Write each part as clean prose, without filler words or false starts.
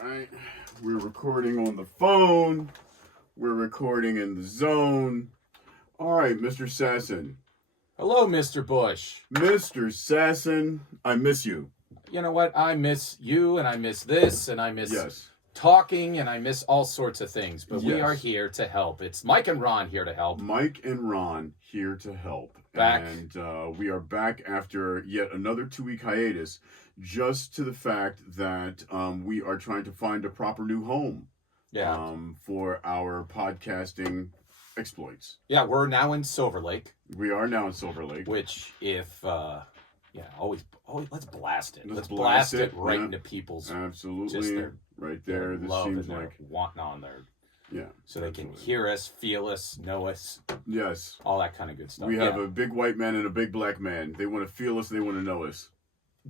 right? We're recording on the phone. We're recording in the zone. All right, Mr. Sasson. Hello, Mr. Bush. Mr. Sasson, I miss you. You know what? I miss you, and I miss this, and I miss talking, and I miss all sorts of things. But we are here to help. It's Mike and Ron here to help. Mike and Ron here to help. Back. And we are back after yet another 2-week hiatus, just to the fact that we are trying to find a proper new home for our podcasting exploits. Yeah, we're now in Silver Lake. We are now in Silver Lake. Which, if, always let's blast it. Let's blast it right into people's... Absolutely. Just right there. This love seems and like... wanting on there. Yeah. So they can hear us, feel us, know us. Yes. All that kind of good stuff. We have a big white man and a big black man. They want to feel us. They want to know us.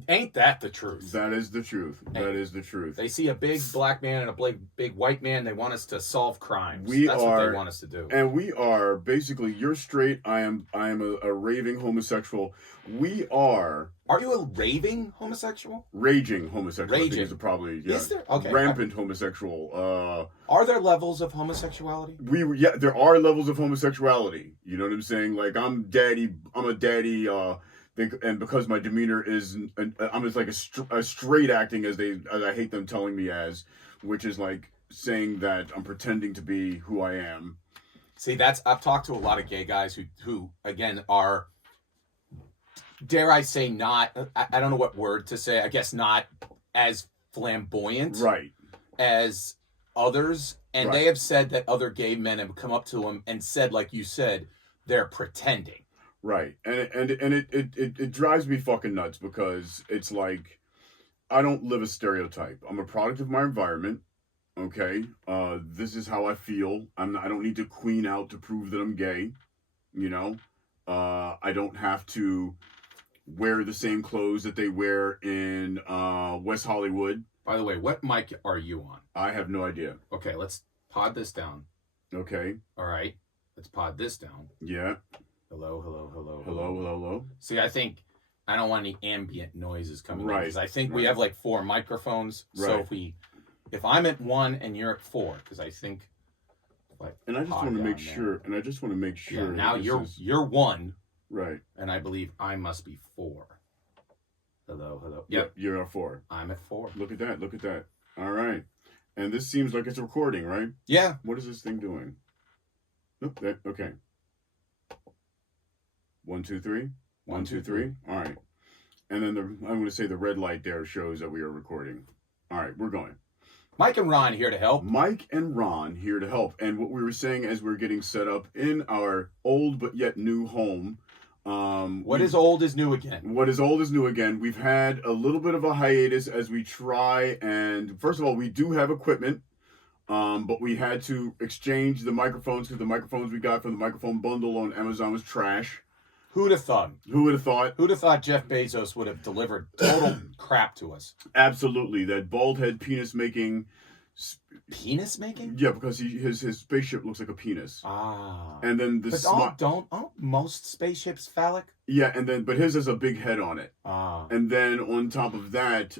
Ain't that the truth? That is the truth. That is the truth. They see a big black man and a big white man. They want us to solve crimes. That's what they want us to do. And we are basically, you're straight. I am a raving homosexual. We are. Are you a raving homosexual? Raging homosexual. Raging. I think is probably Is there? Okay. Rampant homosexual. Are there levels of homosexuality? There are levels of homosexuality. You know what I'm saying? Like I'm a daddy. And because my demeanor is, I'm just like a straight acting as I hate them telling me as, which is like saying that I'm pretending to be who I am. See, I've talked to a lot of gay guys who again are, dare I say, not, I don't know what word to say, I guess not as flamboyant as others. And they have said that other gay men have come up to them and said, like you said, they're pretending. Right. And it drives me fucking nuts because it's like, I don't live a stereotype. I'm a product of my environment. Okay. This is how I feel. I don't need to queen out to prove that I'm gay. You know, I don't have to wear the same clothes that they wear in, West Hollywood. By the way, what mic are you on? I have no idea. Okay. Let's pod this down. Okay. All right. Let's pod this down. Yeah. Hello. See, I don't want any ambient noises coming in because I think we have like 4 microphones. Right. So if I'm at 1 and you're at 4, because I think. And I just want to make sure. Yeah, now you're 1. Right. And I believe I must be 4. Hello. Yep. You're at 4. I'm at 4. Look at that. All right. And this seems like it's recording, right? Yeah. What is this thing doing? Nope. Okay. 1, 2, 3. 1, 2, 3. All right. And then I'm going to say the red light there shows that we are recording. All right, we're going. Mike and Ron here to help. Mike and Ron here to help. And what we were saying as we're getting set up in our old but yet new home. What is old is new again. What is old is new again. We've had a little bit of a hiatus as we try. And first of all, we do have equipment. But we had to exchange the microphones because the microphones we got from the microphone bundle on Amazon was trash. Who'd have thought? Who would have thought? Who'd have thought Jeff Bezos would have delivered total crap to us? Absolutely. That bald head penis making. Penis making? Yeah, because his spaceship looks like a penis. Ah. And then aren't most spaceships phallic? Yeah, but his has a big head on it. Ah. And then on top of that,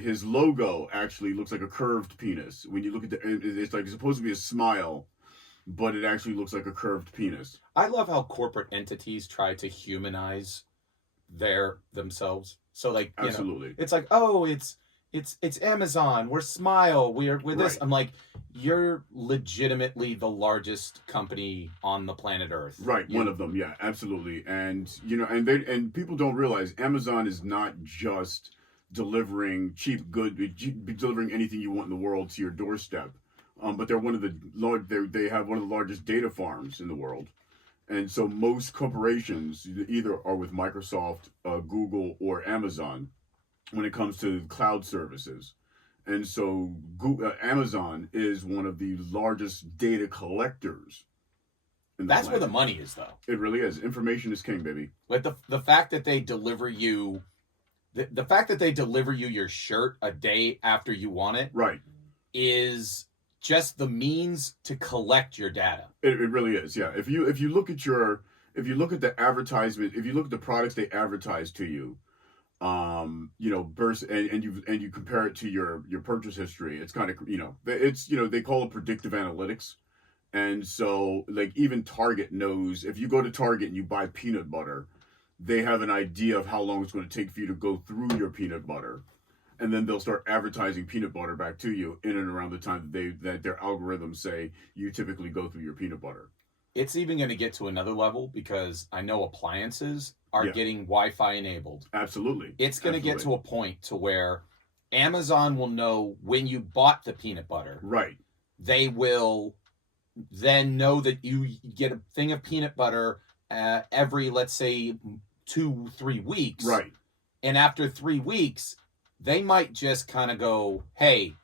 his logo actually looks like a curved penis. When you look at it's like it's supposed to be a smile, but it actually looks like a curved penis. I love how corporate entities try to humanize themselves. So like, absolutely, it's like, oh, it's Amazon. We're Smile. We're this. I'm like, you're legitimately the largest company on the planet Earth. Right, one of them. Yeah, absolutely. And and people don't realize Amazon is not just delivering cheap goods, delivering anything you want in the world to your doorstep. But they're they have one of the largest data farms in the world. And so most corporations either are with Microsoft, Google, or Amazon when it comes to cloud services. And so Amazon is one of the largest data collectors. That's where the money is, though. It really is. Information is king, baby. Like the fact that they deliver you, the fact that they deliver you your shirt a day after you want it, right, is just the means to collect your data. It really is, yeah. If you look at the advertisement, if you look at the products they advertise to you, you know, versus and you compare it to your purchase history, it's kind of, you know, it's, you know, they call it predictive analytics. And so, like, even Target knows if you go to Target and you buy peanut butter, they have an idea of how long it's going to take for you to go through your peanut butter, and then they'll start advertising peanut butter back to you in and around the time that their algorithms say you typically go through your peanut butter. It's even going to get to another level because I know appliances are getting Wi-Fi enabled. Absolutely. It's going to get to a point to where Amazon will know when you bought the peanut butter. Right. They will then know that you get a thing of peanut butter every, let's say, 2-3 weeks. Right. And after 3 weeks, they might just kind of go, hey,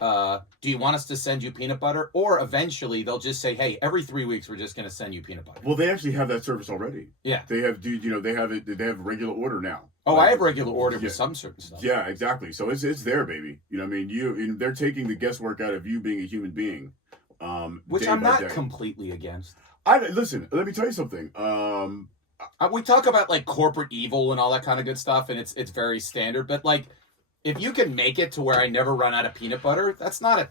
do you want us to send you peanut butter? Or eventually they'll just say, hey, every 3 weeks, we're just going to send you peanut butter. Well, they actually have that service already. Yeah. They have, you know, they have regular order now. Oh, I have regular order for some certain stuff. Yeah, exactly. So it's there, baby. You know what I mean? They're taking the guesswork out of you being a human being. Which I'm not completely against. Listen, let me tell you something. We talk about like corporate evil and all that kind of good stuff, and it's very standard. But like, if you can make it to where I never run out of peanut butter, that's not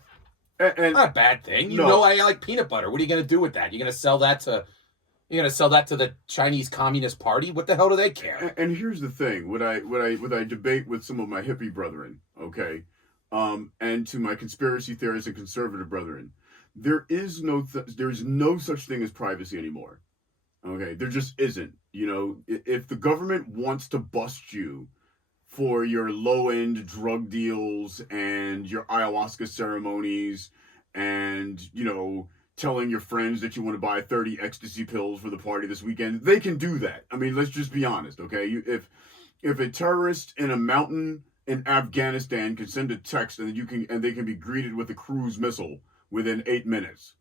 a bad thing. You know, I like peanut butter. What are you going to do with that? You're going to sell that to the Chinese Communist Party? What the hell do they care? And here's the thing: what I debate with some of my hippie brethren, okay, and to my conspiracy theorists and conservative brethren, there's no such thing as privacy anymore. Okay, there just isn't. You know, if the government wants to bust you for your low-end drug deals and your ayahuasca ceremonies and, you know, telling your friends that you want to buy 30 ecstasy pills for the party this weekend, they can do that. I mean, let's just be honest, okay? If a terrorist in a mountain in Afghanistan can send a text and they can be greeted with a cruise missile within 8 minutes,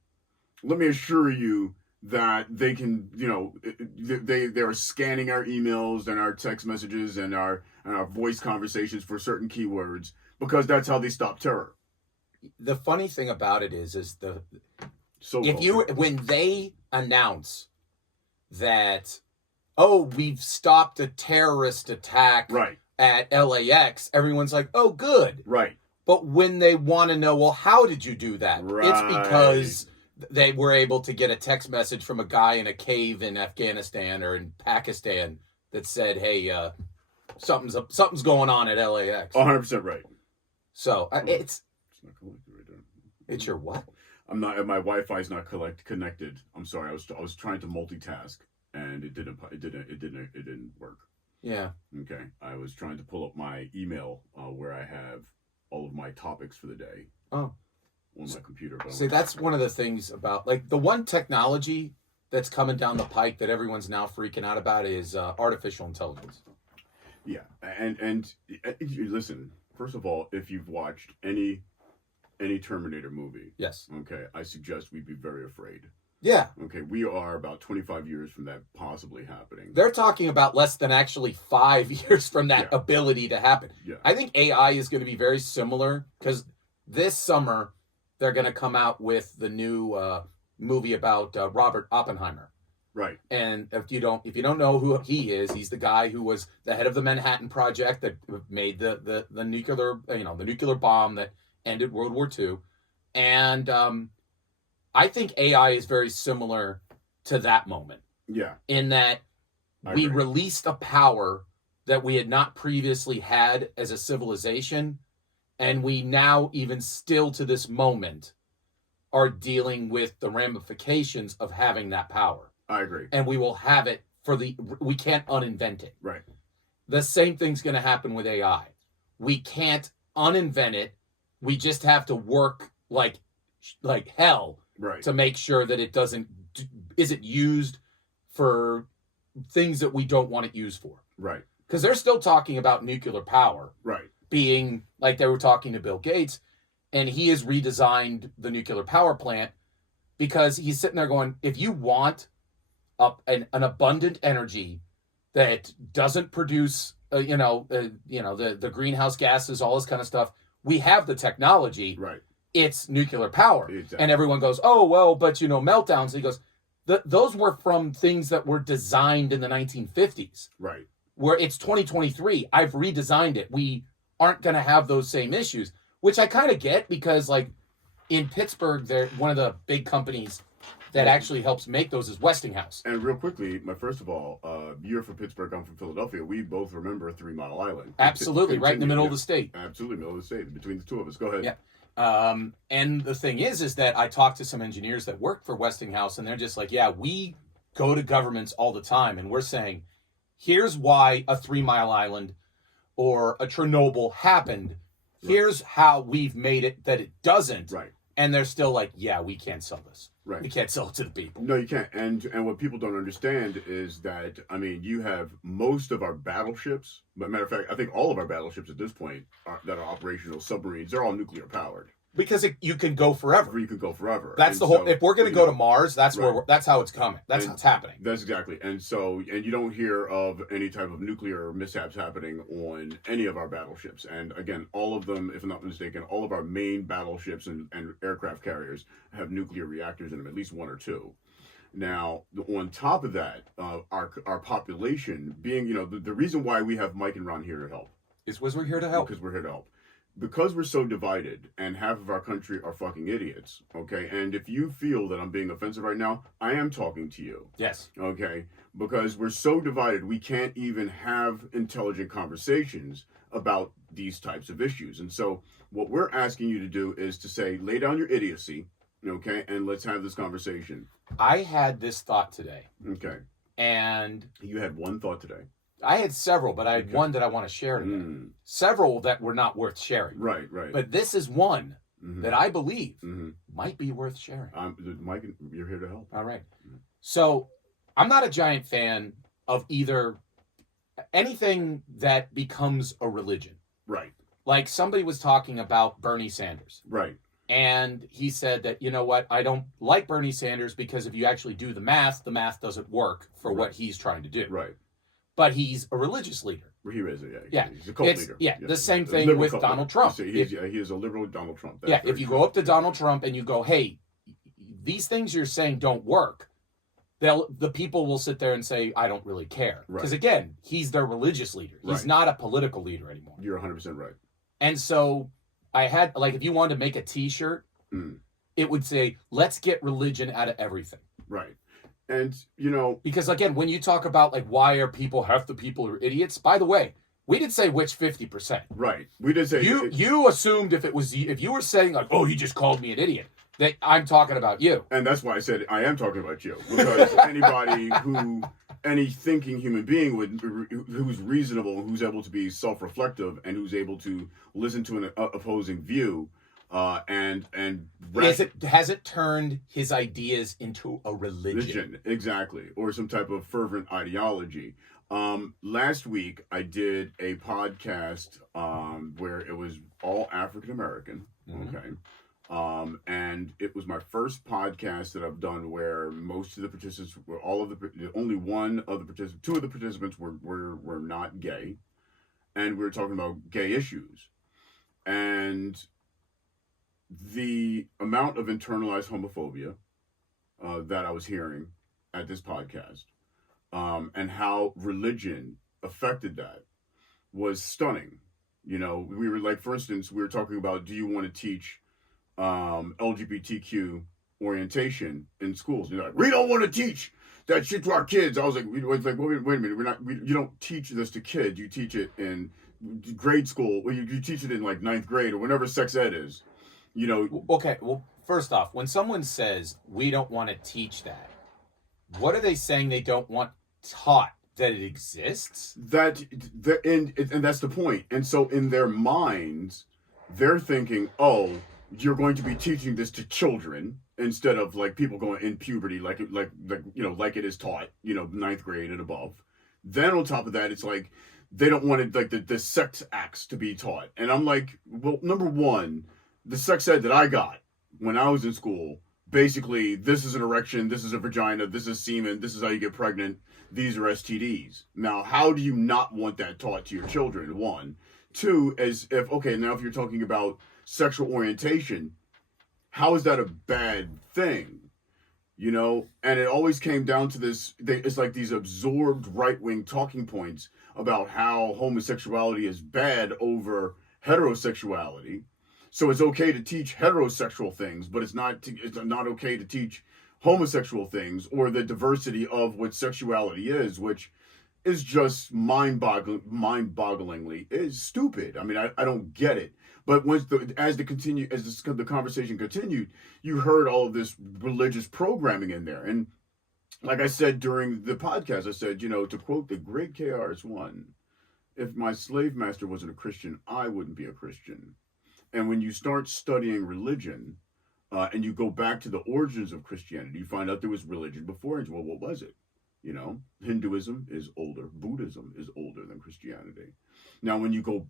let me assure you that they can, you know, they are scanning our emails and our text messages and our voice conversations for certain keywords, because that's how they stop terror. The funny thing about it is when they announce that, oh, we've stopped a terrorist attack at LAX, everyone's like, oh, good. Right. But when they want to know, well, how did you do that? Right. It's because they were able to get a text message from a guy in a cave in Afghanistan or in Pakistan that said, hey, something's going on at LAX. 100% right. So it's not connected right there. It's your what? I'm not. My Wi-Fi is not connected. I'm sorry. I was trying to multitask and it didn't work. Yeah. Okay. I was trying to pull up my email where I have all of my topics for the day. Oh. On my computer. See, that's one of the things about, like, the one technology that's coming down the pike that everyone's now freaking out about is artificial intelligence. Yeah, and listen. First of all, if you've watched any Terminator movie, yes, okay, I suggest we be very afraid. Yeah. Okay, we are about 25 years from that possibly happening. They're talking about less than actually 5 years from that ability to happen. Yeah. I think AI is going to be very similar because this summer they're going to come out with the new movie about Robert Oppenheimer. Right. And if you don't know who he is, he's the guy who was the head of the Manhattan Project that made the nuclear, the nuclear bomb that ended World War II. And I think AI is very similar to that moment. Yeah. In that we released a power that we had not previously had as a civilization. And we now, even still to this moment, are dealing with the ramifications of having that power. I agree. And we will have it we can't uninvent it. Right. The same thing's going to happen with AI. We can't uninvent it. We just have to work like hell to make sure that it isn't used for things that we don't want it used for. Right. Because they're still talking about nuclear power. Right. Being like they were talking to Bill Gates, and he has redesigned the nuclear power plant because he's sitting there going, if you want an abundant energy that doesn't produce, the greenhouse gases, all this kind of stuff, we have the technology. Right. It's nuclear power. Exactly. And everyone goes, oh, well, but, meltdowns. He goes, those were from things that were designed in the 1950s. Right. where it's 2023. I've redesigned it. We aren't going to have those same issues, which I kind of get because, like, in Pittsburgh, they're one of the big companies that actually helps make those is Westinghouse. And real quickly, first of all, you're from Pittsburgh, I'm from Philadelphia. We both remember 3 Mile Island. Absolutely, right in the middle of the state. Absolutely, middle of the state, between the two of us. Go ahead. Yeah. And the thing is that I talked to some engineers that work for Westinghouse, and they're just like, yeah, we go to governments all the time, and we're saying, here's why a 3 Mile Island or a Chernobyl happened. Right. Here's how we've made it that it doesn't. Right. And they're still like, yeah, we can't sell this. Right. We can't sell it to the people. No, you can't. And what people don't understand is that, I mean, you have most of our battleships, but matter of fact, I think all of our battleships at this point that are operational submarines, they're all nuclear powered. Because you can go forever. You can go forever. That's and the whole. So, if we're going to go to Mars, that's right. where. That's how it's coming. That's how it's happening. That's exactly. And so, and you don't hear of any type of nuclear mishaps happening on any of our battleships. And again, all of them, if I'm not mistaken, all of our main battleships and aircraft carriers have nuclear reactors in them, at least 1 or 2. Now, on top of that, our population being, the reason why we have Mike and Ron here to help is we're here to help. Because we're here to help. Because we're so divided and half of our country are fucking idiots, okay? And if you feel that I'm being offensive right now, I am talking to you. Yes. Okay? Because we're so divided, we can't even have intelligent conversations about these types of issues. And so what we're asking you to do is to say, lay down your idiocy, okay? And let's have this conversation. I had this thought today. Okay. And you had one thought today. I had several, but I had one that I want to share today. Several that were not worth sharing. Right. But this is one that I believe might be worth sharing. Mike, you're here to help. All right. So I'm not a giant fan of either anything that becomes a religion. Right. Like somebody was talking about Bernie Sanders. Right. And he said that, you know what, I don't like Bernie Sanders because if you actually do the math doesn't work for what he's trying to do. Right. But he's a religious leader. He is, yeah. He's a cult leader. Yeah, the same thing with Donald Trump. He is a liberal Donald Trump. That's if you go up to Donald Trump and you go, hey, these things you're saying don't work, the people will sit there and say, I don't really care. Because again, he's their religious leader. He's not a political leader anymore. You're 100% right. And so I had, like, if you wanted to make a t-shirt, it would say, let's get religion out of everything. Right. And, because again, when you talk about like, why are half the people are idiots? By the way, we did say which 50%. Right. We did say you assumed if you were saying like, oh, he just called me an idiot, that I'm talking about you. And that's why I said I am talking about you. Because any thinking human being who's reasonable, who's able to be self-reflective, and who's able to listen to an opposing view, has it turned his ideas into a religion? Exactly, or some type of fervent ideology. Last week I did a podcast where it was all African American. Okay. And it was my first podcast that I've done where most of the participants were only one of the participants, 2 of the participants were not gay, and we were talking about gay issues, and the amount of internalized homophobia that I was hearing at this podcast, and how religion affected that was stunning. We were like, for instance, we were talking about, do you want to teach LGBTQ orientation in schools? You're like, we don't want to teach that shit to our kids. I was like, wait a minute, you don't teach this to kids. You teach it in grade school. You teach it in like 9th grade or whenever sex ed is. Okay, well, first off, when someone says we don't want to teach that, what are they saying they don't want taught? That it exists? And that's the point. And so in their minds, they're thinking, oh, you're going to be teaching this to children instead of like people going in puberty, like it is taught, 9th grade and above. Then on top of that, it's like they don't want it, like the sex acts to be taught. And I'm like, well, number one, the sex ed that I got when I was in school, basically, this is an erection, this is a vagina, this is semen, this is how you get pregnant, these are STDs. Now, how do you not want that taught to your children? 1. 2, if you're talking about sexual orientation, how is that a bad thing? you know, and it always came down to this. It's like these absorbed right-wing talking points about how homosexuality is bad over heterosexuality. So it's okay to teach heterosexual things, but it's not okay to teach homosexual things, or the diversity of what sexuality is, which is just mind-bogglingly is stupid. I mean, I don't get it. But the conversation continued, you heard all of this religious programming in there. And like I said during the podcast, I said, you know, to quote the great KRS-One, if my slave master wasn't a Christian, I wouldn't be a Christian. And when you start studying religion, and you go back to the origins of Christianity, you find out there was religion before it. Well, what was it? You know, Hinduism is older. Buddhism is older than Christianity. Now, when you go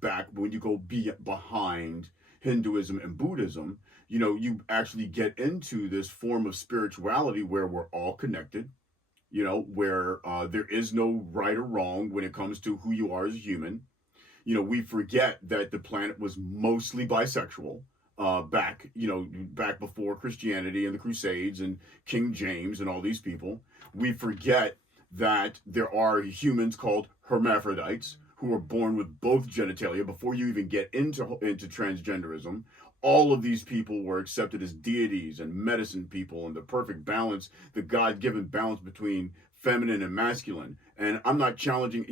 behind Hinduism and Buddhism, you know, you actually get into this form of spirituality where we're all connected, you know, where there is no right or wrong when it comes to who you are as a human. You know, we forget that the planet was mostly bisexual. Back before Christianity and the Crusades and King James and all these people. We forget that there are humans called hermaphrodites who are born with both genitalia before you even get into transgenderism. All of these people were accepted as deities and medicine people, and the perfect balance, the God-given balance between feminine and masculine. And I'm not challenging,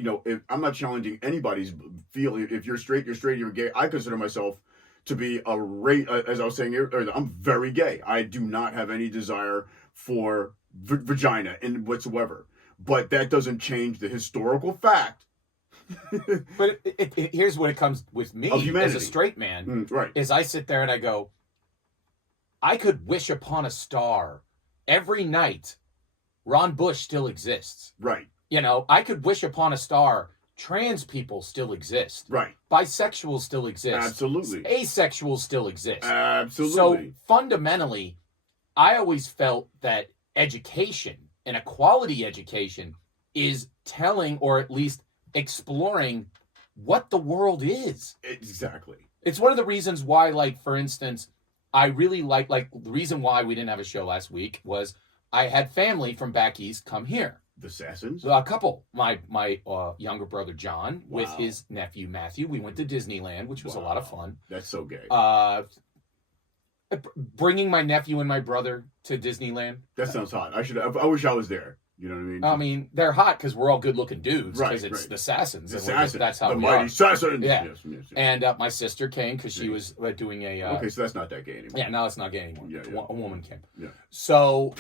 I'm not challenging anybody's feeling. If you're straight, you're straight. You're gay. I consider myself to be as I was saying earlier, I'm very gay. I do not have any desire for vagina in whatsoever. But that doesn't change the historical fact. But here's what it comes with me as a straight man. Right. Is I sit there and I go, I could wish upon a star every night. Ron Bush still exists. Right. You know, I could wish upon a star. Trans people still exist. Right. Bisexuals still exist. Absolutely. Asexuals still exist. Absolutely. So fundamentally, I always felt that education, and a quality education, is telling, or at least exploring, what the world is. Exactly. It's one of the reasons why, like, for instance, I really like the reason why we didn't have a show last week was I had family from back east come here. The Sassons? A couple. My younger brother John with his nephew Matthew. We went to Disneyland, which was a lot of fun. That's so gay. Bringing my nephew and my brother to Disneyland. That sounds hot. I wish I was there. You know what I mean? I mean, they're hot because we're all good-looking dudes. Because it's the Sassons. The Sassons. That's how the we mighty are. Sassons. Yeah. Yes. And my sister came because she was doing a... okay, so that's not that gay anymore. Yeah, no, it's not gay anymore. Yeah. A woman came. Yeah. So,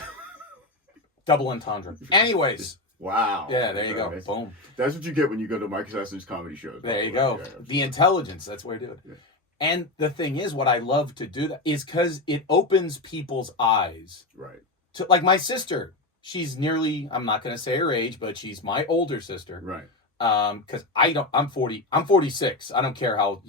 double entendre. Anyways... Wow. Yeah, there you go. Boom. That's what you get when you go to Mike Sasson's comedy shows. There you go. Yeah, the intelligence. That's where I do it. Yeah. And the thing is, what I love to do that is because it opens people's eyes. Right. To, like my sister, she's nearly, I'm not going to say her age, but she's my older sister. Right. Because I'm 46. I don't care how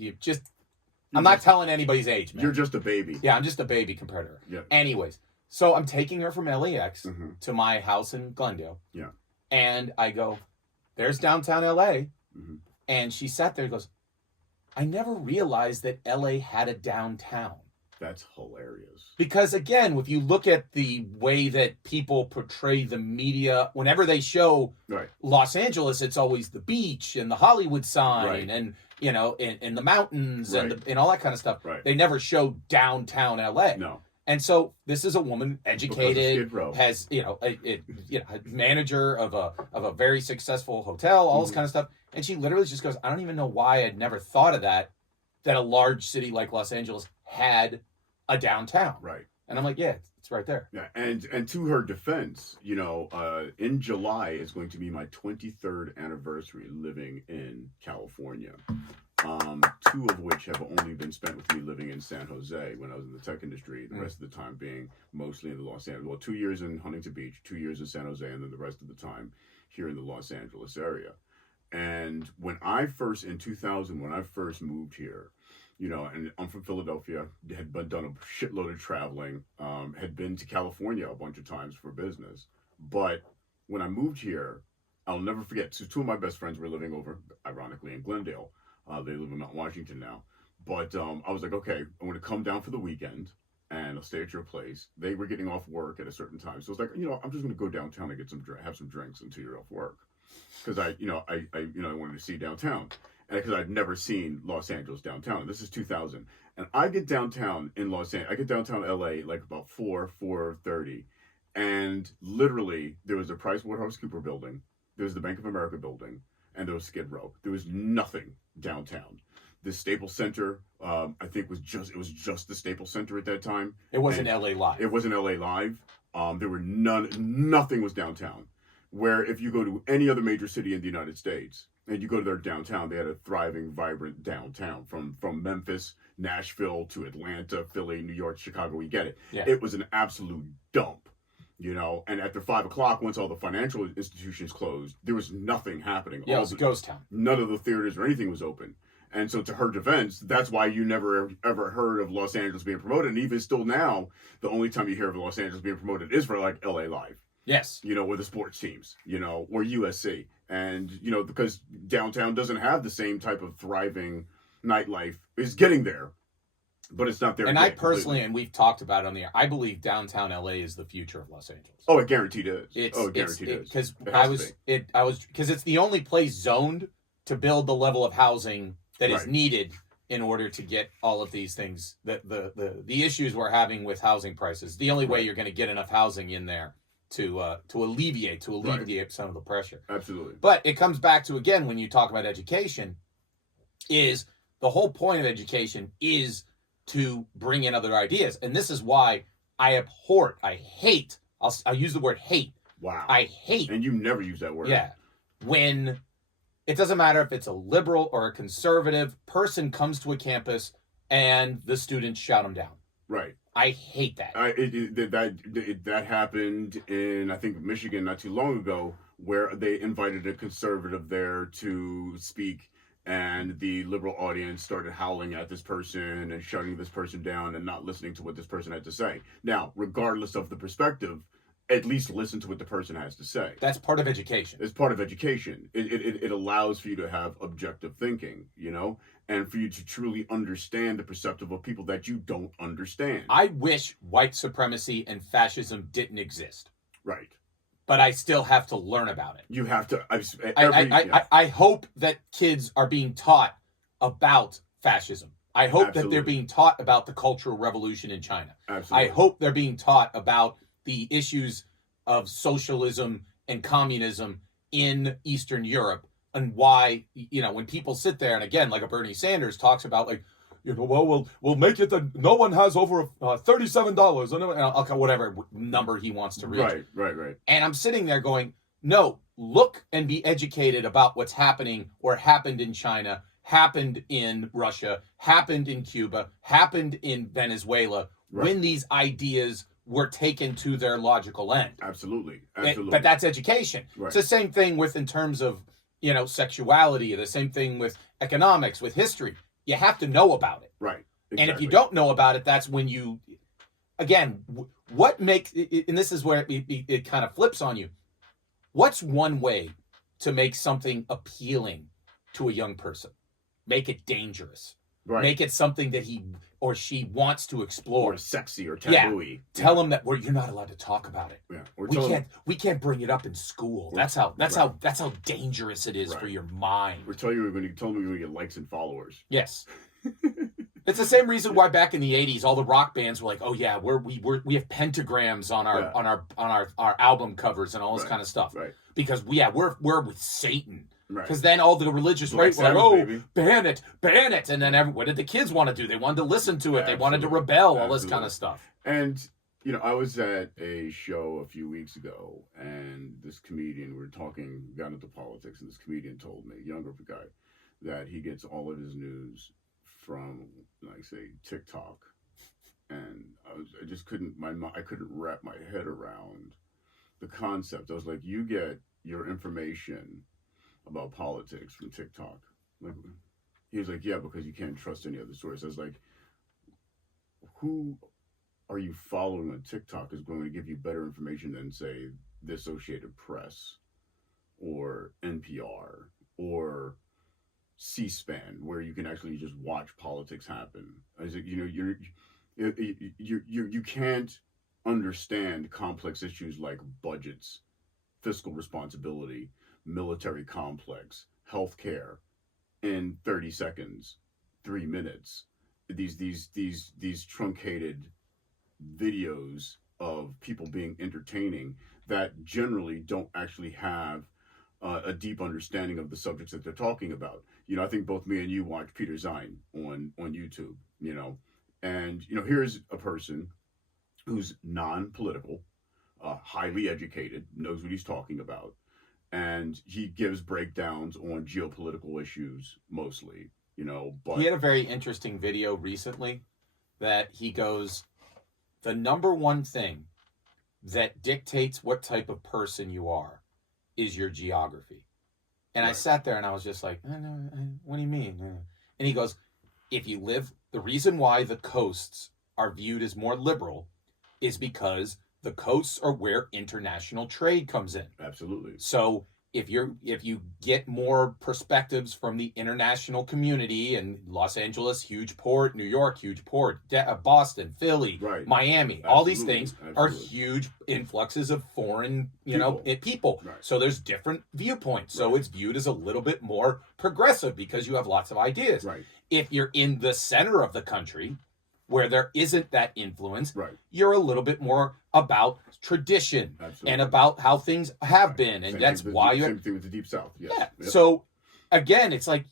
I'm not telling anybody's age, man. You're just a baby. Yeah, I'm just a baby compared to her. Yeah. Anyways, so I'm taking her from LAX to my house in Glendale. Yeah. And I go, there's downtown LA. Mm-hmm. And she sat there and goes, I never realized that LA had a downtown. That's hilarious. Because again, if you look at the way that people portray the media, whenever they show Los Angeles, it's always the beach and the Hollywood sign and, you know, in the mountains and all that kind of stuff. Right. They never show downtown LA. No. And so this is a woman educated, has a manager of a very successful hotel, all this kind of stuff, and she literally just goes, I don't even know why I'd never thought of that a large city like Los Angeles had a downtown. Right. And I'm like, yeah, it's right there. Yeah, and to her defense, in July is going to be my 23rd anniversary living in California. 2 of which have only been spent with me living in San Jose when I was in the tech industry. The rest of the time being mostly in the Los Angeles. Well, 2 years in Huntington Beach, 2 years in San Jose, and then the rest of the time here in the Los Angeles area. And in 2000, when I first moved here, and I'm from Philadelphia, had done a shitload of traveling, had been to California a bunch of times for business. But when I moved here, I'll never forget, 2 of my best friends were living over, ironically, in Glendale. They live in Mount Washington now. But I was like, okay, I'm going to come down for the weekend. and I'll stay at your place. They were getting off work at a certain time, so it's like, I'm just going to go downtown and get have some drinks until you're off work, because I wanted to see downtown, and because I'd never seen Los Angeles downtown. And this is 2000, and I get downtown in I get downtown LA like about 4:30, and literally there was a PricewaterhouseCooper building, there was the Bank of America building, and there was Skid Row. There was nothing downtown. The Staples Center, I think it was just the Staples Center at that time. It wasn't LA Live. It wasn't LA Live. There were nothing was downtown. Where if you go to any other major city in the United States and you go to their downtown, they had a thriving, vibrant downtown from Memphis, Nashville to Atlanta, Philly, New York, Chicago. We get it. Yeah. It was an absolute dump. And after 5 o'clock, once all the financial institutions closed, there was nothing happening. Yeah, it was a ghost town. None of the theaters or anything was open. And so to her defense, that's why you never ever heard of Los Angeles being promoted. And even still now, the only time you hear of Los Angeles being promoted is for like LA Live. Yes. Or the sports teams, or USC. And, because downtown doesn't have the same type of thriving nightlife. It's getting there, but it's not there. And I personally, and we've talked about it on the air, I believe downtown LA is the future of Los Angeles. Oh, it guaranteed is. It guaranteed is. Because because it's the only place zoned to build the level of housing that is needed in order to get all of these things, the issues we're having with housing prices. The only way you're going to get enough housing in there to alleviate some of the pressure. Absolutely. But it comes back to, again, when you talk about education, is the whole point of education is to bring in other ideas. And this is why I hate, I'll use the word hate. Wow. I hate. And you never use that word. Yeah. When it doesn't matter if it's a liberal or a conservative person comes to a campus and the students shout them down. Right. I hate that. That happened in, I think, Michigan not too long ago, where they invited a conservative there to speak, and the liberal audience started howling at this person and shutting this person down and not listening to what this person had to say. Now, regardless of the perspective, at least listen to what the person has to say. That's part of education. It's part of education. It allows for you to have objective thinking, and for you to truly understand the perspective of people that you don't understand. I wish white supremacy and fascism didn't exist. Right. But I still have to learn about it. You have to. I hope that kids are being taught about fascism. I hope that they're being taught about the Cultural Revolution in China. Absolutely. I hope they're being taught about the issues of socialism and communism in Eastern Europe, and why, when people sit there, and again, like a Bernie Sanders talks about, like, well, we'll make it that no one has over $37, and whatever number he wants to reach. Right. And I'm sitting there going, no, look and be educated about what's happening or happened in China, happened in Russia, happened in Cuba, happened in Venezuela, when these ideas were taken to their logical end. Absolutely. But that's education. Right. It's the same thing in terms of, sexuality, the same thing with economics, with history. You have to know about it. Right. Exactly. And if you don't know about it, that's when you, again, what makes, and this is where it kind of flips on you. What's one way to make something appealing to a young person? Make it dangerous. Right. Make it something that he or she wants to explore. Or sexy or taboo-y. Yeah. Tell them that you're not allowed to talk about it. Yeah. Or we can't bring it up in school. That's how dangerous it is for your mind. Or tell you when you tell them you're going to get likes and followers. Yes. It's the same reason why back in the 80s all the rock bands were like, oh yeah, we have pentagrams on our album covers and all this kind of stuff. Right. Because we're with Satan. Right. Then all the religious right were like, oh, ban it. And then what did the kids want to do? They wanted to listen to it. Absolutely. They wanted to rebel, all this kind of stuff. And, I was at a show a few weeks ago, and this comedian, got into politics, and this comedian told me, younger guy, that he gets all of his news from, like, say, TikTok. And I just couldn't wrap my head around the concept. I was like, you get your information about politics from TikTok. Like, he was like, yeah, because you can't trust any other source. I was like, who are you following on TikTok is going to give you better information than, say, the Associated Press or NPR or C-SPAN, where you can actually just watch politics happen? I was like, You can't understand complex issues like budgets, fiscal responsibility, military complex, healthcare in 30 seconds, 3 minutes. These truncated videos of people being entertaining that generally don't actually have a deep understanding of the subjects that they're talking about. I think both me and you watch Peter Zine on YouTube. And here's a person who's non-political, highly educated, knows what he's talking about, and he gives breakdowns on geopolitical issues mostly. But he had a very interesting video recently that he goes, the number one thing that dictates what type of person you are is your geography. And right. I sat there and I was just like, what do you mean? And he goes, the reason why the coasts are viewed as more liberal is because the coasts are where international trade comes in. Absolutely. So if you get more perspectives from the international community, and Los Angeles, huge port, New York, huge port, Boston, Philly, right. Miami, all these things are huge influxes of foreign, people. Right. So there's different viewpoints. So it's viewed as a little bit more progressive because you have lots of ideas. Right. If you're in the center of the country, where there isn't that influence, right. you're a little bit more about tradition and about how things have been. And that's why you're... Same thing with the Deep South. Yes. Yeah. Yep. So, again, it's like,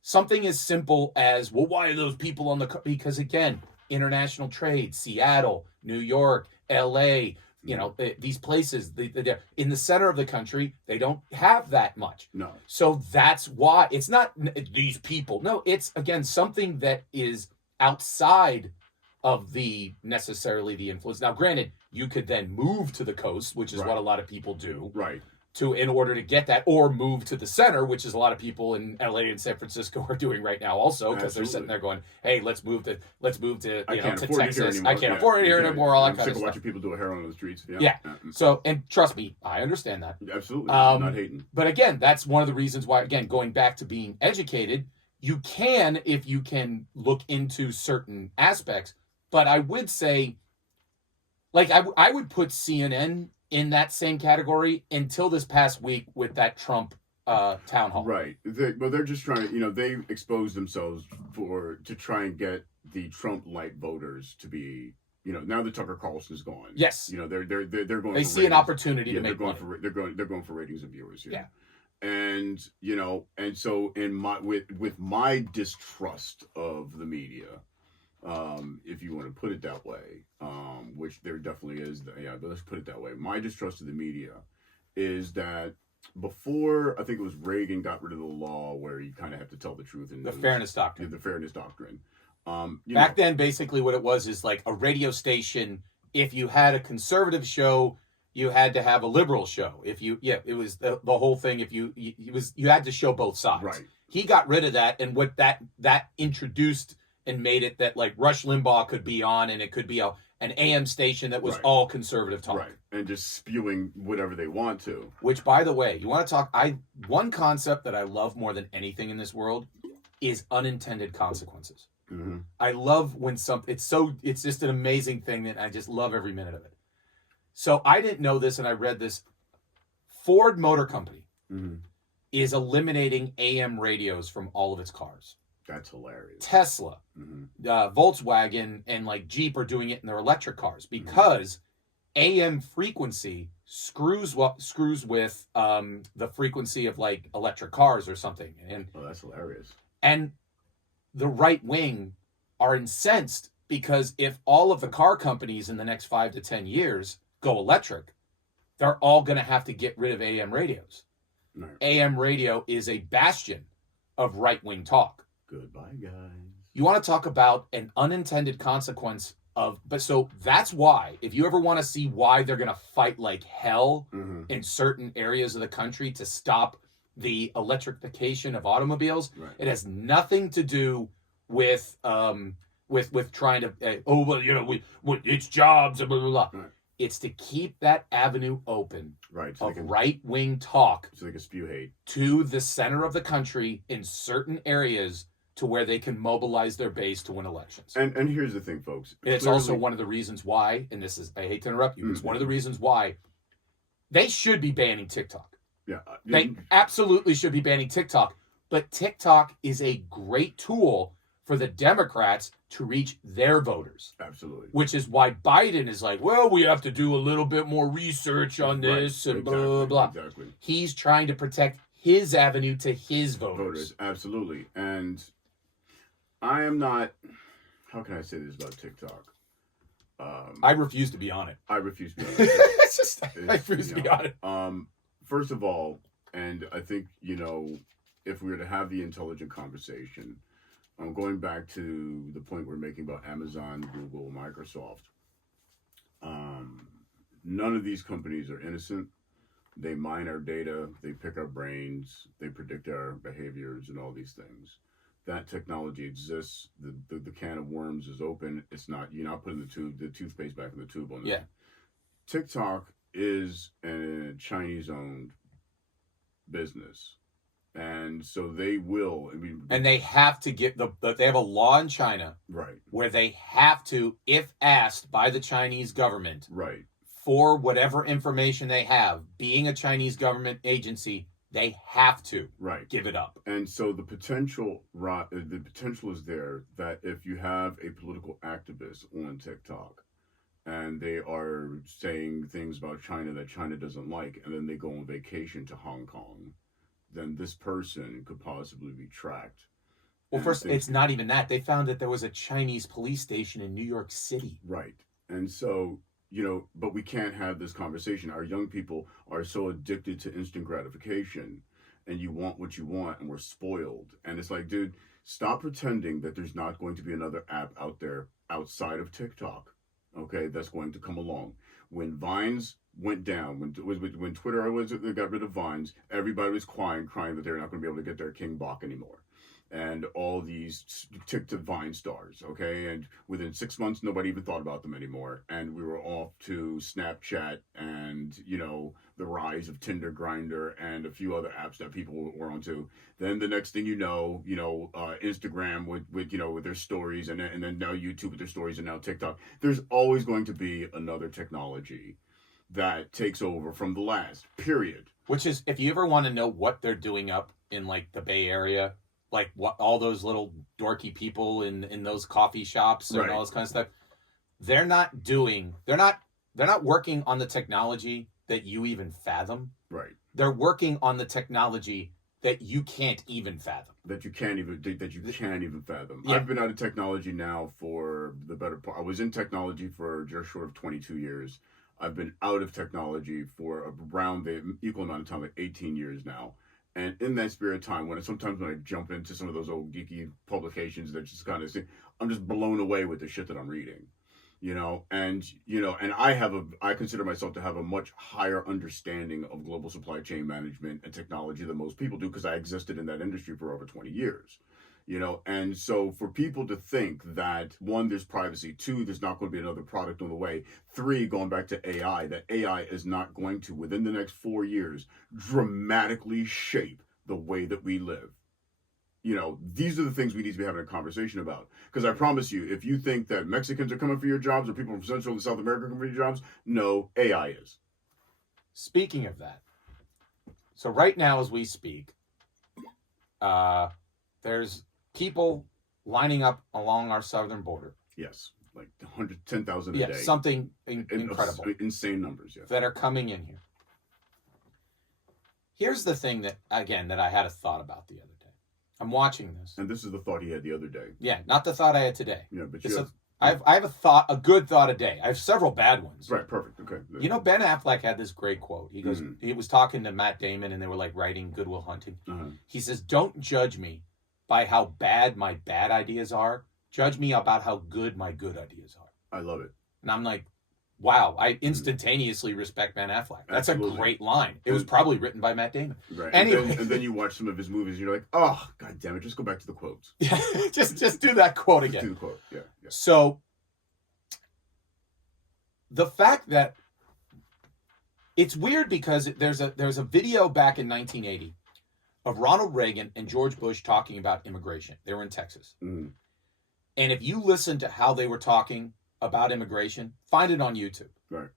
something as simple as, well, why are those people on the... Because, again, international trade, Seattle, New York, L.A., these places, they're in the center of the country, they don't have that much. No. So that's why it's not these people. No, it's, again, something that is outside of necessarily the influence. Now, granted, you could then move to the coast, which is what a lot of people do, right? In order to get that, or move to the center, which is a lot of people in LA and San Francisco are doing right now, also, because they're sitting there going, "Hey, let's move to to Texas. I can't afford it here anymore." All that kind of stuff. Watching people do a heroin on the streets. Yeah. So, and trust me, I understand that. Absolutely, I'm not hating. But again, that's one of the reasons why. Again, going back to being educated. You can, if you can look into certain aspects, but I would say, like, I would put CNN in that same category until this past week with that Trump town hall. Right. They're just trying to, they exposed themselves to try and get the Trump light voters to be, now that Tucker Carlson's gone. Yes. They're going. They see an opportunity to make money. They're going for ratings and viewers here. Yeah. And and so with my distrust of the media, if you want to put it that way, which there definitely is, but let's put it that way. My distrust of the media is that before, I think it was Reagan got rid of the law where you kind of have to tell the truth and the fairness doctrine. The fairness doctrine. Back then, basically, what it was is like a radio station. If you had a conservative show, you had to have a liberal show. It was the whole thing. You had to show both sides. Right. He got rid of that, and what that introduced and made it that like Rush Limbaugh could be on, and it could be an AM station that was all conservative talk. Right. And just spewing whatever they want to. Which, by the way, you want to talk? One concept that I love more than anything in this world is unintended consequences. Mm-hmm. I love when it's just an amazing thing that I just love every minute of it. So I didn't know this, and I read this. Ford Motor Company is eliminating AM radios from all of its cars. That's hilarious. Tesla, Volkswagen, and like Jeep are doing it in their electric cars because AM frequency screws with the frequency of like electric cars or something. And that's hilarious. And the right wing are incensed because if all of the car companies in the next 5 to 10 years go electric, they're all going to have to get rid of AM radios. Right. AM radio is a bastion of right-wing talk. Goodbye, guys. You want to talk about an unintended consequence so that's why, if you ever want to see why they're going to fight like hell in certain areas of the country to stop the electrification of automobiles, it has nothing to do with trying to, it's jobs, and blah, blah, blah. Right. It's to keep that avenue open so of right-wing talk so they can spew hate to the center of the country in certain areas to where they can mobilize their base to win elections. And here's the thing, folks. It's also one of the reasons why, and this is, I hate to interrupt you, it's one of the reasons why they should be banning TikTok. Yeah. They absolutely should be banning TikTok. But TikTok is a great tool for the Democrats to reach their voters. Absolutely. Which is why Biden is like, well, we have to do a little bit more research on this and blah, blah, blah. Exactly. He's trying to protect his avenue to his voters. Absolutely. And I am not, how can I say this about TikTok? I refuse to be on it. I refuse to be on it. I refuse to be on it. First of all, and I think, if we were to have the intelligent conversation, going back to the point we're making about Amazon, Google, Microsoft, none of these companies are innocent. They mine our data, they pick our brains, they predict our behaviors and all these things. That technology exists. The can of worms is open. It's not, you're not putting the toothpaste back in the tube on that. Yeah. TikTok is a Chinese-owned business. And so they will. And they have to get they have a law in China, right, where they have to, if asked by the Chinese government, right, for whatever information they have, being a Chinese government agency, they have to give it up. And so the potential is there that if you have a political activist on TikTok, and they are saying things about China that China doesn't like, and then they go on vacation to Hong Kong, then this person could possibly be tracked. Well, first, it's not even that. They found that there was a Chinese police station in New York City. Right. And so, but we can't have this conversation. Our young people are so addicted to instant gratification, and you want what you want, and we're spoiled. And it's like, dude, stop pretending that there's not going to be another app out there outside of TikTok, okay, that's going to come along. When Vines went down, when Twitter they got rid of Vines, everybody was crying that they're not going to be able to get their King Bach anymore, and all these TikTok Vine stars, okay, and within 6 months nobody even thought about them anymore, and we were off to Snapchat and the rise of Tinder, Grindr, and a few other apps that people were onto. Then the next thing Instagram with their stories, and then now YouTube with their stories, and now TikTok. There's always going to be another technology that takes over from the last, period. Which is, if you ever want to know what they're doing up in like the Bay Area, like what all those little dorky people in those coffee shops and all this kind of stuff, they're not working on the technology that you even fathom. Right. They're working on the technology that you can't even fathom. That you can't even fathom. Yeah. I've been out of technology now for the better part. I was in technology for just short of 22 years. I've been out of technology for around the equal amount of time, like 18 years now. And in that spirit of time, sometimes when I jump into some of those old geeky publications that just kind of see, I'm just blown away with the shit that I'm reading. And I consider myself to have a much higher understanding of global supply chain management and technology than most people do, because I existed in that industry for over 20 years. And so for people to think that, one, there's privacy, two, there's not going to be another product on the way, three, going back to AI, that AI is not going to, within the next 4 years, dramatically shape the way that we live. These are the things we need to be having a conversation about. Because I promise you, if you think that Mexicans are coming for your jobs or people from Central and South America are coming for your jobs, no, AI is. Speaking of that, so right now as we speak, there's people lining up along our southern border. Yes, like 110,000 a day. Something incredible. Insane numbers, yeah. That are coming in here. Here's the thing that I had a thought about the other day. I'm watching this. And this is the thought he had the other day. Yeah, not the thought I had today. Yeah, but I have a good thought a day. I have several bad ones. Right, perfect. Okay. Ben Affleck had this great quote. He goes, he was talking to Matt Damon, and they were like writing Good Will Hunting. He says, "Don't judge me by how bad my bad ideas are. Judge me about how good my good ideas are." I love it. And I'm like, wow, I instantaneously respect Ben Affleck. That's Absolutely. a great line. It was probably written by Matt Damon. Right. Anyway. And then you watch some of his movies, and you're like, oh, God damn it, just go back to the quotes. Yeah, just do that quote again. Do the quote, yeah. So, the fact that it's weird because there's a video back in 1980 of Ronald Reagan and George Bush talking about immigration. They were in Texas. Mm. And if you listen to how they were talking about immigration, find it on YouTube. Right.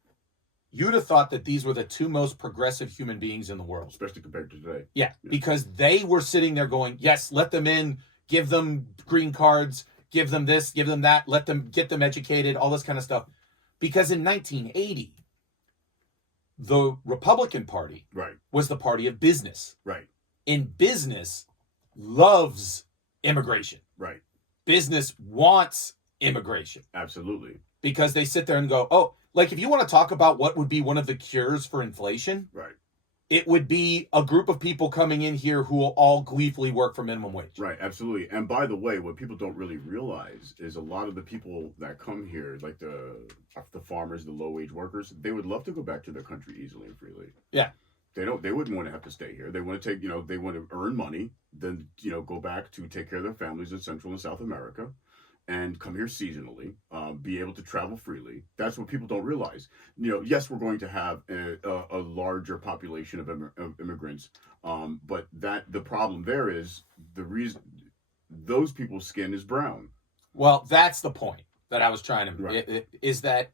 You'd have thought that these were the two most progressive human beings in the world. Especially compared to today. Yeah, because they were sitting there going, yes, let them in, give them green cards, give them this, give them that, get them educated, all this kind of stuff. Because in 1980, the Republican Party right. was the party of business. Right. In business, loves immigration. Right. Business wants immigration. Absolutely. Because they sit there and go, oh, like if you want to talk about what would be one of the cures for inflation, right, it would be a group of people coming in here who will all gleefully work for minimum wage. Right, absolutely. And by the way, what people don't really realize is a lot of the people that come here, like the farmers, the low wage workers, they would love to go back to their country easily and freely. Yeah. They wouldn't want to have to stay here. They want to take, they want to earn money, then, go back to take care of their families in Central and South America and come here seasonally, be able to travel freely. That's what people don't realize. Yes, we're going to have a larger population of immigrants, but the problem there is the reason those people's skin is brown. Well, that's the point that I was trying to right. Is that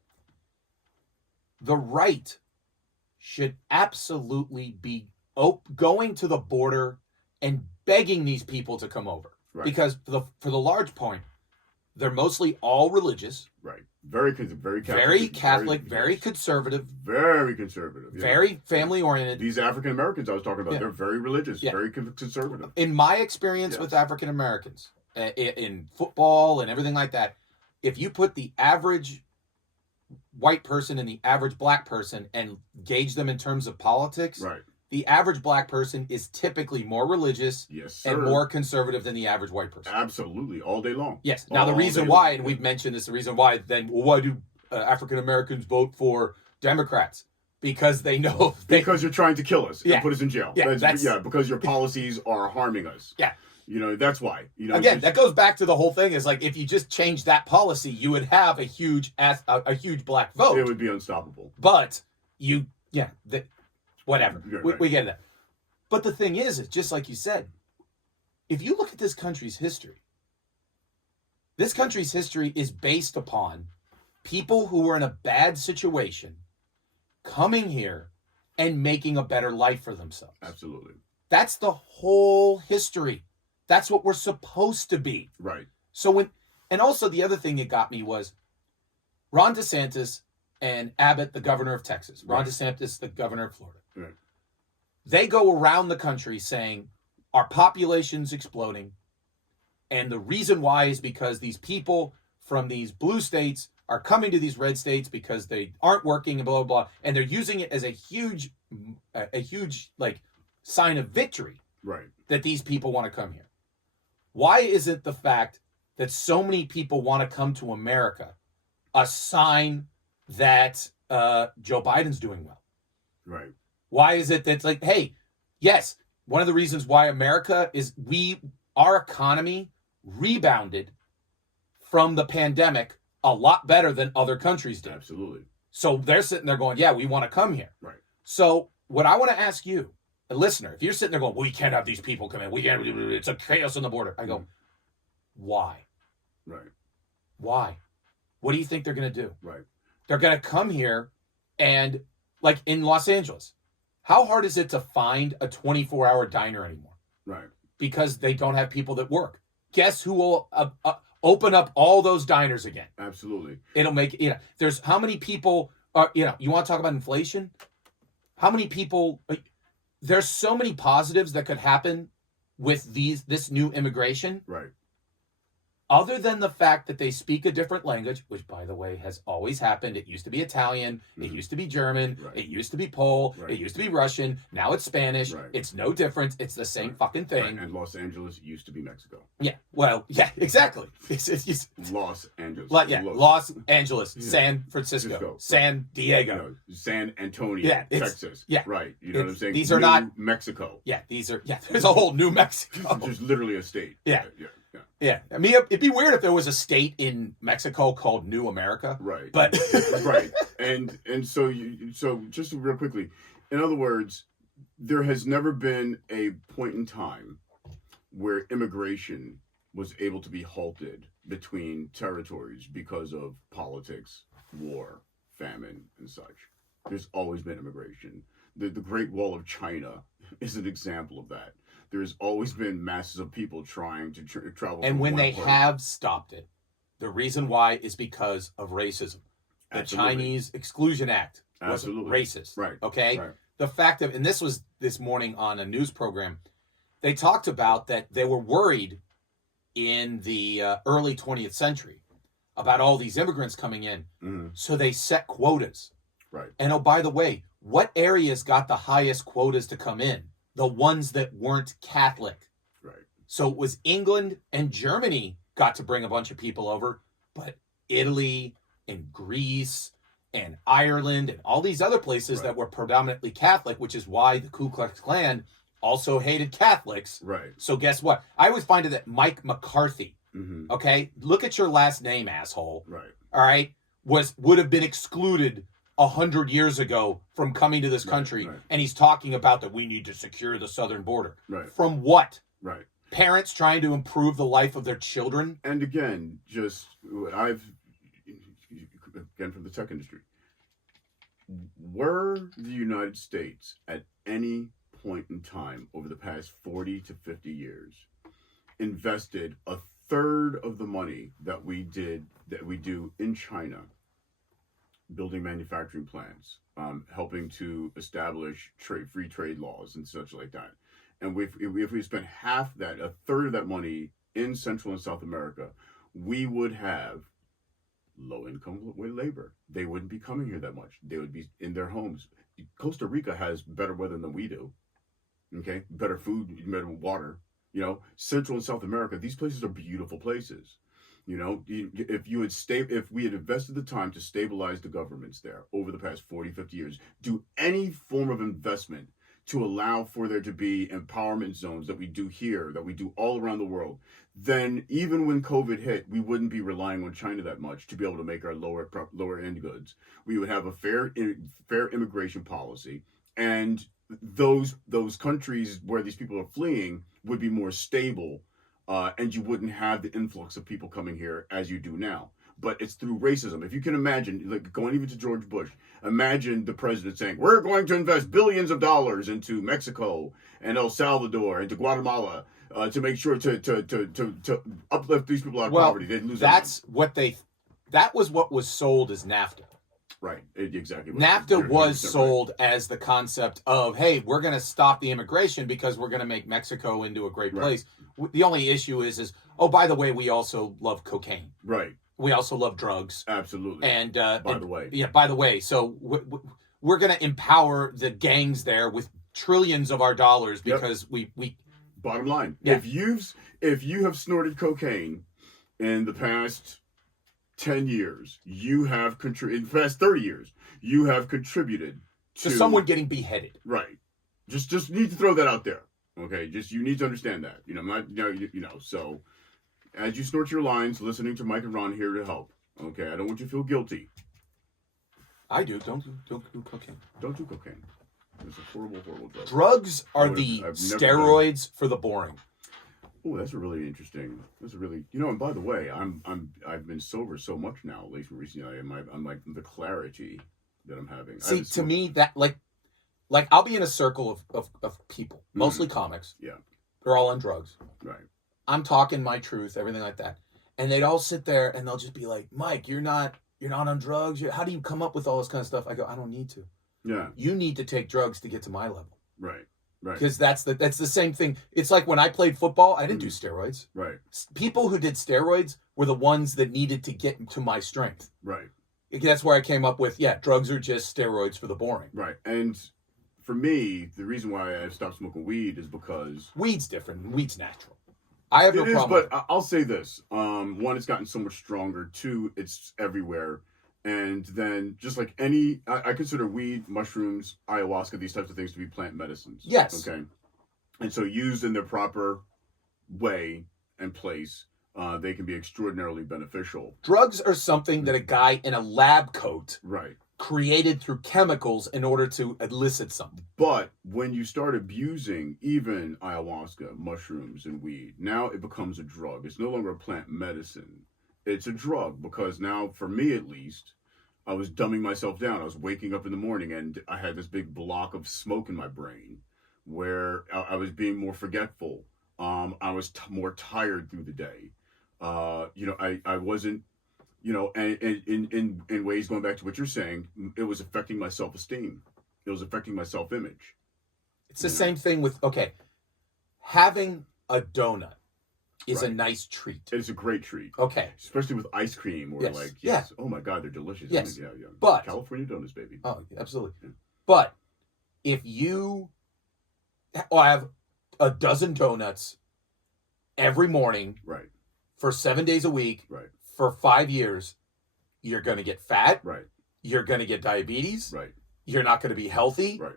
the right should absolutely be going to the border and begging these people to come over, right. because for the large point, they're mostly all religious. Right. Very Catholic. Very conservative. Very conservative. Yeah. Very family-oriented. These African Americans I was talking about, yeah. they're very religious, yeah. very conservative. In my experience yes. with African Americans, in football and everything like that, if you put the average white person and the average black person and gauge them in terms of politics, right. the average black person is typically more religious yes, sir. and more conservative than the average white person. Absolutely. All day long. Yes. Now, the reason why, and we've mentioned this, the reason why, then, why do African Americans vote for Democrats? Because they know... because you're trying to kill us yeah. and put us in jail. Yeah, because your policies are harming us. Yeah. That's why. Again, that goes back to the whole thing is like, if you just change that policy, you would have a huge black vote. It would be unstoppable. But whatever. Right. We get that. But the thing is just like you said, if you look at this country's history is based upon people who were in a bad situation coming here and making a better life for themselves. Absolutely. That's the whole history. That's what we're supposed to be. Right. So and also the other thing that got me was Ron DeSantis and Abbott, the governor of Texas. Ron right. DeSantis, the governor of Florida. Right. They go around the country saying our population's exploding. And the reason why is because these people from these blue states are coming to these red states because they aren't working and blah, blah, blah. And they're using it as a huge like sign of victory. Right. That these people want to come here. Why isn't the fact that so many people want to come to America a sign that Joe Biden's doing well? Right. Why is it that's like, hey, yes, one of the reasons why America is our economy rebounded from the pandemic a lot better than other countries did. Absolutely. So they're sitting there going, yeah, we want to come here. Right. So what I want to ask you, a listener, if you're sitting there going, we can't have these people come in. It's a chaos on the border. I go, why? Right. Why? What do you think they're going to do? Right. They're going to come here and, like in Los Angeles, how hard is it to find a 24-hour diner anymore? Right. Because they don't have people that work. Guess who will open up all those diners again? Absolutely. It'll make, there's how many people, you want to talk about inflation? How many people... There's so many positives that could happen with this new immigration. Right. Other than the fact that they speak a different language, which, by the way, has always happened. It used to be Italian. Mm-hmm. It used to be German. Right. It used to be Pole. Right. It used to be Russian. Now it's Spanish. Right. It's no different. It's the same fucking thing. Right. And Los Angeles used to be Mexico. Yeah. Well, yeah, exactly. It's Los Angeles. Los Angeles, yeah. San Francisco, San Diego. San Antonio, Texas. Yeah. Right. You know what I'm saying? These are not... Mexico. Yeah, there's a whole New Mexico. There's literally a state. Yeah. Yeah, I mean, it'd be weird if there was a state in Mexico called New America. Right. But right. And so just real quickly, in other words, there has never been a point in time where immigration was able to be halted between territories because of politics, war, famine, and such. There's always been immigration. The Great Wall of China is an example of that. There's always been masses of people trying to travel. And from when one they part. have stopped it, the reason why is because of racism. The Absolutely. Chinese Exclusion Act was Absolutely. racist. Right. Okay? Right. The fact of, and this was this morning on a news program, they talked about that they were worried in the early 20th century about all these immigrants coming in. Mm-hmm. So they set quotas. Right. And oh, by the way, what areas got the highest quotas to come in? The ones that weren't Catholic. Right. So it was England and Germany got to bring a bunch of people over, but Italy and Greece and Ireland and all these other places that were predominantly Catholic, which is why the Ku Klux Klan also hated Catholics. Right. So guess what? I always find it that Mike McCarthy, Mm-hmm. okay, look at your last name, asshole. Right. All right, would have been excluded 100 years ago from coming to this country, right. and he's talking about that we need to secure the southern border. Right. From what? Right. Parents trying to improve the life of their children? And again, just again from the tech industry, were the United States at any point in time over the past 40 to 50 years invested a third of the money that we do in China, building manufacturing plants, helping to establish free trade laws and such like that, and if we spent half that, a third of that money in Central and South America, we would have low-income labor. They wouldn't be coming here that much. They would be in their homes. Costa Rica has better weather than we do. Okay, better food, better water. You know, Central and South America, these places are beautiful places. You know, if we had invested the time to stabilize the governments there over the past 40, 50 years, do any form of investment to allow for there to be empowerment zones that we do here, that we do all around the world, then even when COVID hit, we wouldn't be relying on China that much to be able to make our lower end goods. We would have a fair immigration policy, and those countries where these people are fleeing would be more stable, and you wouldn't have the influx of people coming here as you do now. But it's through racism. If you can imagine, like going even to George Bush, imagine the president saying, "We're going to invest billions of dollars into Mexico and El Salvador and to Guatemala to make sure to uplift these people out of poverty." They'd lose. That was what was sold as NAFTA. Right, exactly. NAFTA was sold right. as the concept of, hey, we're going to stop the immigration because we're going to make Mexico into a great place. The only issue is, oh, by the way, we also love cocaine. Right. We also love drugs. Absolutely. And by the way. Yeah, by the way. So we're going to empower the gangs there with trillions of our dollars because we Bottom line, yeah. if you have snorted cocaine in the past 10 years, you have in the past 30 years, you have contributed to someone getting beheaded. Right. Just need to throw that out there. Okay. You need to understand that. You know, so as you snort your lines, listening to Mike and Ron here to help. Okay. I don't want you to feel guilty. I do. Don't do cocaine. Don't do cocaine. It's a horrible, horrible drug. Drugs are the steroids for the boring. Oh, that's a really interesting. And by the way, I've been sober so much now, at least recently. I'm like the clarity that I'm having. See, to me, that like I'll be in a circle of people, mostly comics. Yeah, they're all on drugs. Right. I'm talking my truth, everything like that, and they'd all sit there and they'll just be like, "Mike, you're not on drugs. How do you come up with all this kind of stuff?" I go, "I don't need to. Yeah, you need to take drugs to get to my level." Right. Right. Because that's the same thing. It's like when I played football, I didn't do steroids. Right. People who did steroids were the ones that needed to get to my strength. Right. That's where I came up with, drugs are just steroids for the boring. Right. And for me, the reason why I stopped smoking weed is because weed's different. Weed's natural. I have no problem. But I'll say this: one, it's gotten so much stronger. Two, it's everywhere. And then, just like I consider weed, mushrooms, ayahuasca, these types of things to be plant medicines. Yes. Okay. And so, used in their proper way and place, they can be extraordinarily beneficial. Drugs are something that a guy in a lab coat right created through chemicals in order to elicit something. But when you start abusing even ayahuasca, mushrooms, and weed, now it becomes a drug. It's no longer a plant medicine. It's a drug because now, for me at least, I was dumbing myself down. I was waking up in the morning and I had this big block of smoke in my brain where I was being more forgetful. I was more tired through the day. I wasn't, and in ways going back to what you're saying, it was affecting my self-esteem. It was affecting my self-image. It's the same thing with, having a donut is a nice treat. It's a great treat. Okay. Especially with ice cream or oh my God, they're delicious. Yes. Yeah. But California donuts, baby. Oh, absolutely. Yeah. But if you have a dozen donuts every morning, right, for 7 days a week, right, for 5 years, you're going to get fat. Right. You're going to get diabetes. Right. You're not going to be healthy. Right.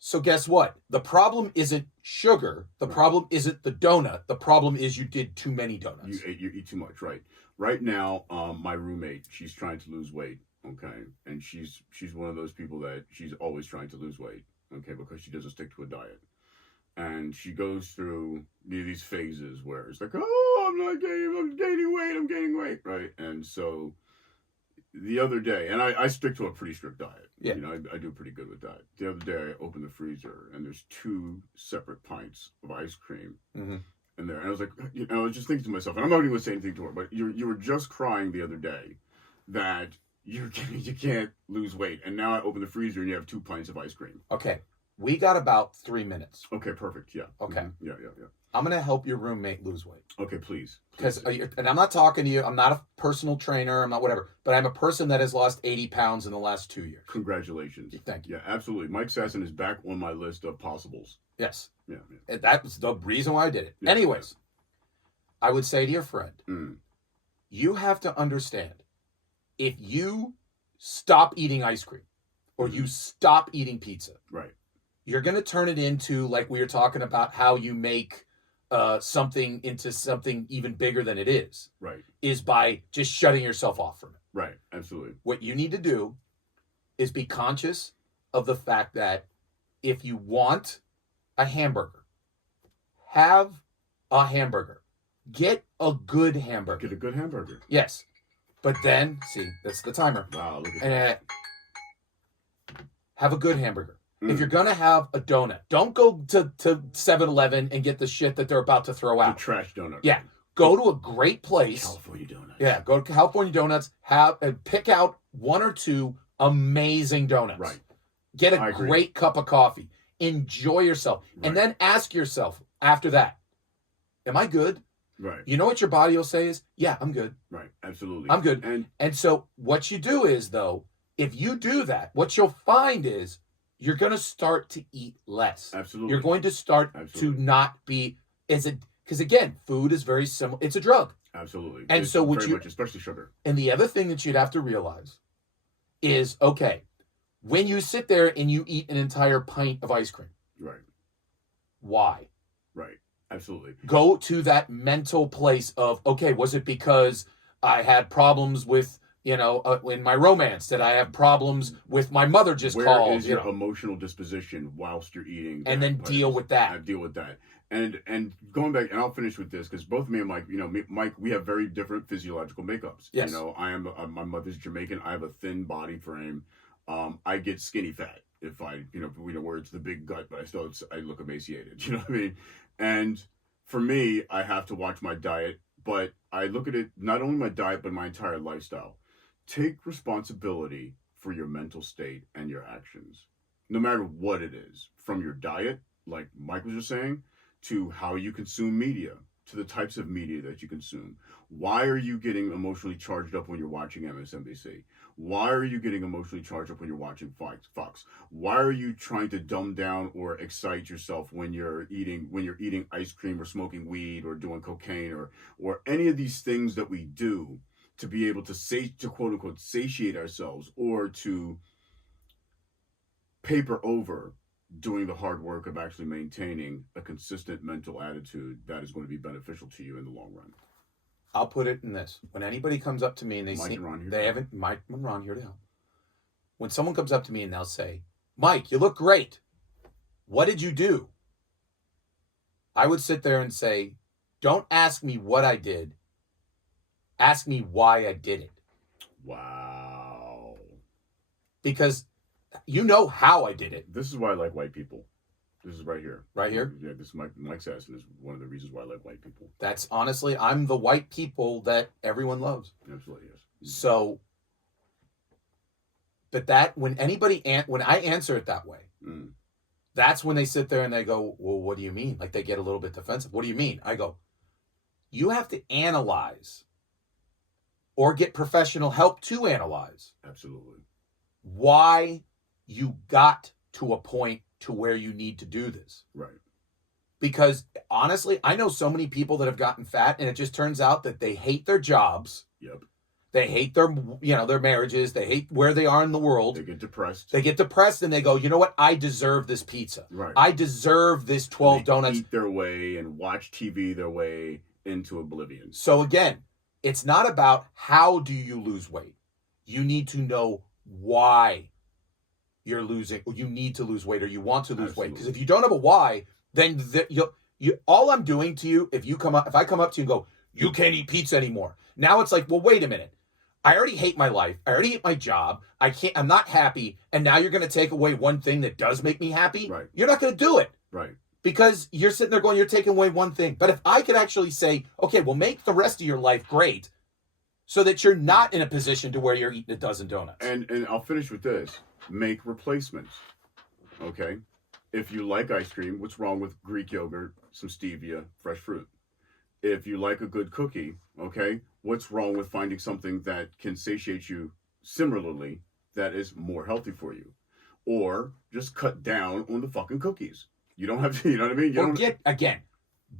So guess what? The problem isn't sugar. The problem isn't the donut. The problem is you did too many donuts. You eat too much, right? Right now, my roommate, she's trying to lose weight, okay? And she's one of those people that she's always trying to lose weight, okay, because she doesn't stick to a diet. And she goes through these phases where it's like, oh, I'm gaining weight, right? And so the other day, and I stick to a pretty strict diet. Yeah. I do pretty good with that. The other day, I opened the freezer, and there's 2 separate pints of ice cream in there. And I was like, I was just thinking to myself, and I'm not even going to say anything to her, but you were just crying the other day that you can't lose weight. And now I open the freezer, and you have 2 pints of ice cream. Okay. We got about 3 minutes. Okay, perfect. Yeah. Okay. Mm-hmm. Yeah. I'm going to help your roommate lose weight. Okay, please. Because, and I'm not talking to you. I'm not a personal trainer. I'm not whatever. But I'm a person that has lost 80 pounds in the last 2 years. Congratulations. Thank you. Yeah, absolutely. Mike Sasson is back on my list of possibles. Yes. Yeah. And that was the reason why I did it. Yeah, Anyways, I would say to your friend, you have to understand, if you stop eating ice cream or you stop eating pizza, right, you're going to turn it into, like we were talking about, how you make something into something even bigger than it is. Right. Is by just shutting yourself off from it. Right. Absolutely. What you need to do is be conscious of the fact that if you want a hamburger, have a hamburger. Get a good hamburger. Get a good hamburger. Yes. But then, see, that's the timer. Wow, look at that. Have a good hamburger. If you're going to have a donut, don't go to 7-Eleven and get the shit that they're about to throw out. The trash donut. Yeah. Go to a great place. California Donuts. Yeah, go to California Donuts. Pick out 1 or 2 amazing donuts. Right. Get a great cup of coffee. Enjoy yourself. Right. And then ask yourself after that, am I good? Right. You know what your body will say is, yeah, I'm good. Right. Absolutely. I'm good. And so what you do is, though, if you do that, what you'll find is you're going to start to eat less. Absolutely. You're going to start to not be because again, food is very similar. It's a drug. Absolutely. And it's so much, especially sugar. And the other thing that you'd have to realize is, okay, when you sit there and you eat an entire pint of ice cream. Right. Why? Right. Absolutely. Go to that mental place of, okay, was it because I had problems with, in my romance? Did I have problems with my mother just called? Where is your emotional disposition whilst you're eating? And then deal with that. Deal with that. And going back, and I'll finish with this, because both me and Mike, Mike, we have very different physiological makeups. Yes. My mother's Jamaican. I have a thin body frame. I get skinny fat if I, where it's the big gut, but I look emaciated. You know what I mean? And for me, I have to watch my diet, but I look at it, not only my diet, but my entire lifestyle. Take responsibility for your mental state and your actions, no matter what it is, from your diet, like Mike was just saying, to how you consume media, to the types of media that you consume. Why are you getting emotionally charged up when you're watching MSNBC? Why are you getting emotionally charged up when you're watching Fox? Why are you trying to dumb down or excite yourself when you're eating ice cream or smoking weed or doing cocaine or any of these things that we do to be able to quote unquote satiate ourselves, or to paper over doing the hard work of actually maintaining a consistent mental attitude that is going to be beneficial to you in the long run. I'll put it in this. When anybody comes up to me and they Mike see and Ron here they haven't Mike and Ron here to help. when someone comes up to me and they'll say, Mike, you look great. What did you do? I would sit there and say, don't ask me what I did. Ask me why I did it. Wow. Because you know how I did it. This is why I like white people. This is right here. Right here? Yeah, this is Mike Sasson is one of the reasons why I like white people. That's honestly, I'm the white people that everyone loves. Absolutely, yes. So, but that, when I answer it that way, that's when they sit there and they go, well, what do you mean? Like they get a little bit defensive. What do you mean? I go, you have to analyze or get professional help to analyze. Absolutely. Why you got to a point to where you need to do this. Right. Because honestly, I know so many people that have gotten fat, and it just turns out that they hate their jobs. Yep. They hate their marriages. They hate where they are in the world. They get depressed. And they go, you know what? I deserve this pizza. Right. I deserve this 12 donuts. Eat their way and watch TV their way into oblivion. So again, it's not about how do you lose weight. You need to know why you're losing, or you need to lose weight, or you want to lose weight. Because if you don't have a why, then all I'm doing to you, if I come up to you and go, you can't eat pizza anymore. Now it's like, well, wait a minute. I already hate my life. I already hate my job. I'm not happy. And now you're going to take away one thing that does make me happy. Right. You're not going to do it. Right. Because you're sitting there going, you're taking away one thing. But if I could actually say, okay, well, make the rest of your life great so that you're not in a position to where you're eating a dozen donuts. And I'll finish with this. Make replacements. Okay? If you like ice cream, what's wrong with Greek yogurt, some stevia, fresh fruit? If you like a good cookie, okay, what's wrong with finding something that can satiate you similarly that is more healthy for you? Or just cut down on the fucking cookies. You don't have to, you know what I mean? Or get, again,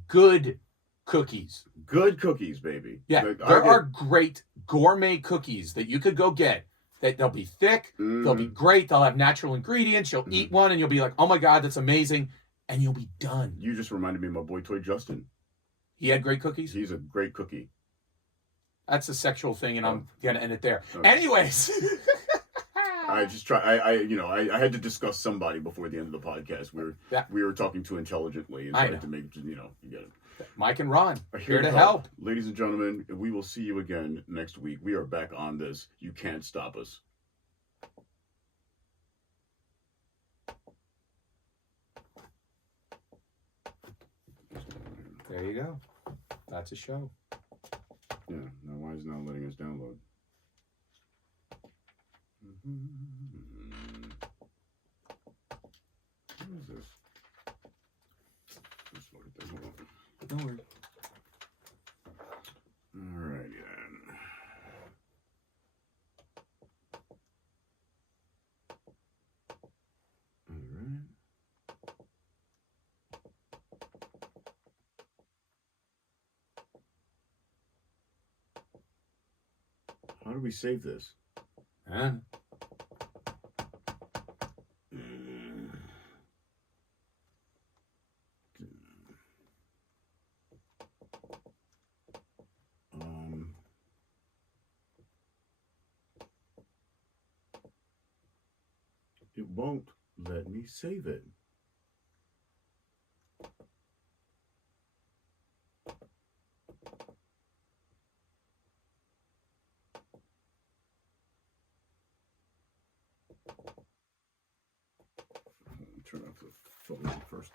good cookies. Good cookies, baby. Yeah, there are great gourmet cookies that you could go get. That they'll be thick, they'll be great, they'll have natural ingredients. You'll eat one and you'll be like, oh my God, that's amazing. And you'll be done. You just reminded me of my boy Toy Justin. He had great cookies? He's a great cookie. That's a sexual thing, and I'm going to end it there. Anyways. I just try. I had to discuss somebody before the end of the podcast. We were talking too intelligently and tried to make, you get it. Mike and Ron, here to help. Ladies and gentlemen, we will see you again next week. We are back on this. You can't stop us. There you go. That's a show. Yeah. Now why is it not letting us download? What is this? Let's look at this. Hold on. Don't worry. Alrighty then. Alright. How do we save this? Huh? It won't let me save it. Turn off the phone first.